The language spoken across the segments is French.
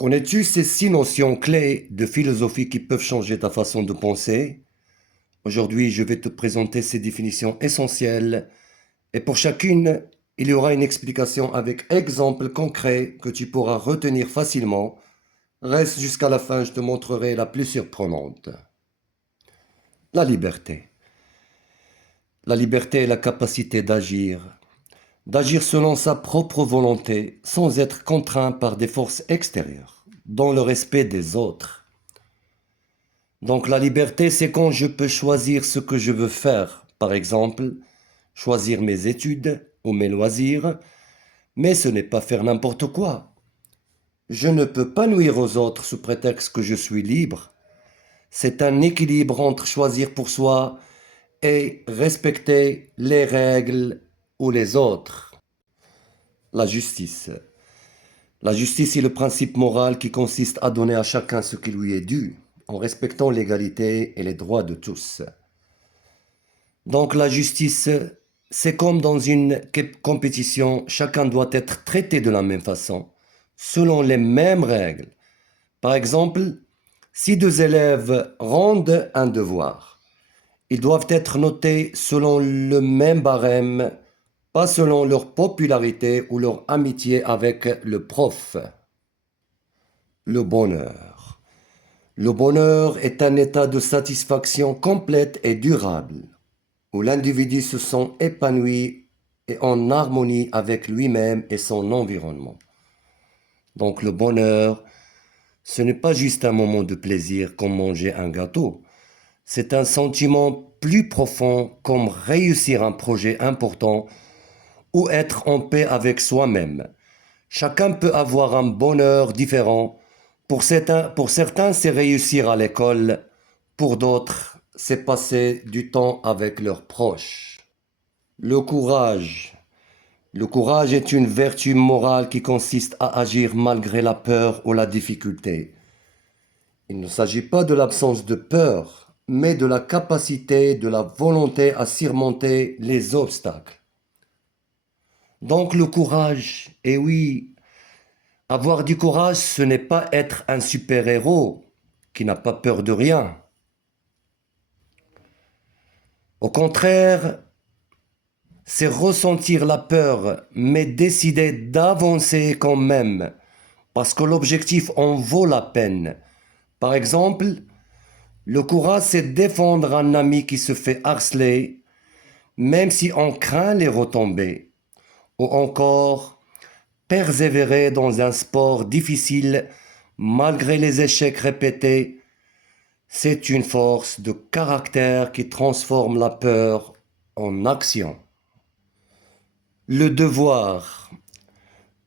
Connais-tu ces 6 notions clés de philosophie qui peuvent changer ta façon de penser? Aujourd'hui, je vais te présenter ces définitions essentielles et pour chacune, il y aura une explication avec exemples concrets que tu pourras retenir facilement. Reste jusqu'à la fin, je te montrerai la plus surprenante. La liberté. La liberté est la capacité d'agir selon sa propre volonté sans être contraint par des forces extérieures, dans le respect des autres. Donc la liberté, c'est quand je peux choisir ce que je veux faire. Par exemple, choisir mes études ou mes loisirs, mais ce n'est pas faire n'importe quoi. Je ne peux pas nuire aux autres sous prétexte que je suis libre. C'est un équilibre entre choisir pour soi et respecter les règles ou les autres. La justice. La justice est le principe moral qui consiste à donner à chacun ce qui lui est dû, en respectant l'égalité et les droits de tous. Donc la justice, c'est comme dans une compétition, chacun doit être traité de la même façon, selon les mêmes règles. Par exemple, si 2 élèves rendent un devoir, ils doivent être notés selon le même barème, pas selon leur popularité ou leur amitié avec le prof. Le bonheur. Le bonheur est un état de satisfaction complète et durable, où l'individu se sent épanoui et en harmonie avec lui-même et son environnement. Donc le bonheur, ce n'est pas juste un moment de plaisir comme manger un gâteau. C'est un sentiment plus profond comme réussir un projet important ou être en paix avec soi-même. Chacun peut avoir un bonheur différent. Pour certains, c'est réussir à l'école. Pour d'autres, c'est passer du temps avec leurs proches. Le courage. Le courage est une vertu morale qui consiste à agir malgré la peur ou la difficulté. Il ne s'agit pas de l'absence de peur, mais de la capacité, de la volonté à surmonter les obstacles. Donc le courage, et oui, avoir du courage, ce n'est pas être un super-héros qui n'a pas peur de rien. Au contraire, c'est ressentir la peur, mais décider d'avancer quand même, parce que l'objectif en vaut la peine. Par exemple, le courage, c'est défendre un ami qui se fait harceler, même si on craint les retombées, ou encore persévérer dans un sport difficile malgré les échecs répétés. C'est une force de caractère qui transforme la peur en action. Le devoir.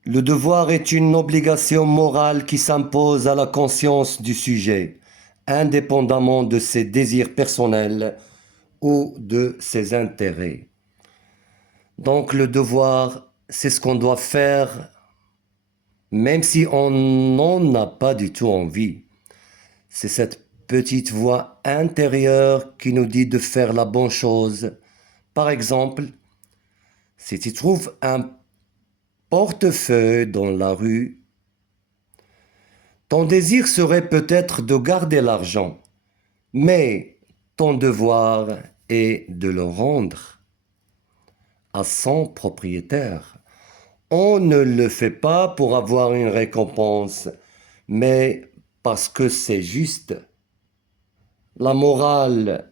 Le devoir est une obligation morale qui s'impose à la conscience du sujet, indépendamment de ses désirs personnels ou de ses intérêts. Donc le devoir, c'est ce qu'on doit faire, même si on n'en a pas du tout envie. C'est cette petite voix intérieure qui nous dit de faire la bonne chose. Par exemple, si tu trouves un portefeuille dans la rue, ton désir serait peut-être de garder l'argent, mais ton devoir est de le rendre à son propriétaire. On ne le fait pas pour avoir une récompense, mais parce que c'est juste. La morale.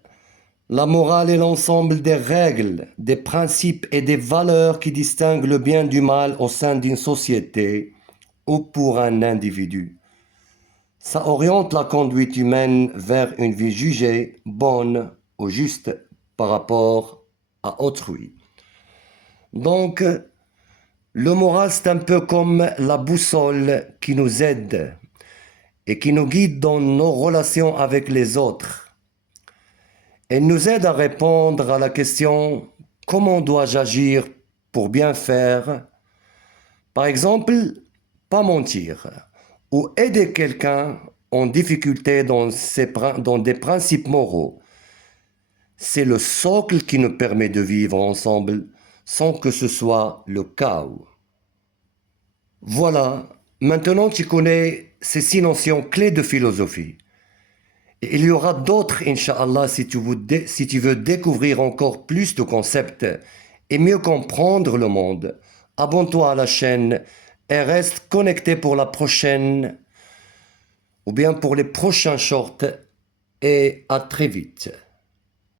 La morale est l'ensemble des règles, des principes et des valeurs qui distinguent le bien du mal au sein d'une société ou pour un individu. Ça oriente la conduite humaine vers une vie jugée bonne ou juste par rapport à autrui. Donc, le moral, c'est un peu comme la boussole qui nous aide et qui nous guide dans nos relations avec les autres. Elle nous aide à répondre à la question « Comment dois-je agir pour bien faire ?» Par exemple, pas mentir ou aider quelqu'un en difficulté dans des principes moraux. C'est le socle qui nous permet de vivre ensemble sans que ce soit le chaos. Voilà, Maintenant, tu connais ces 6 notions clés de philosophie. Et il y aura d'autres, Inch'Allah, si tu veux découvrir encore plus de concepts et mieux comprendre le monde. Abonne-toi à la chaîne et reste connecté pour la prochaine ou bien pour les prochains shorts et à très vite.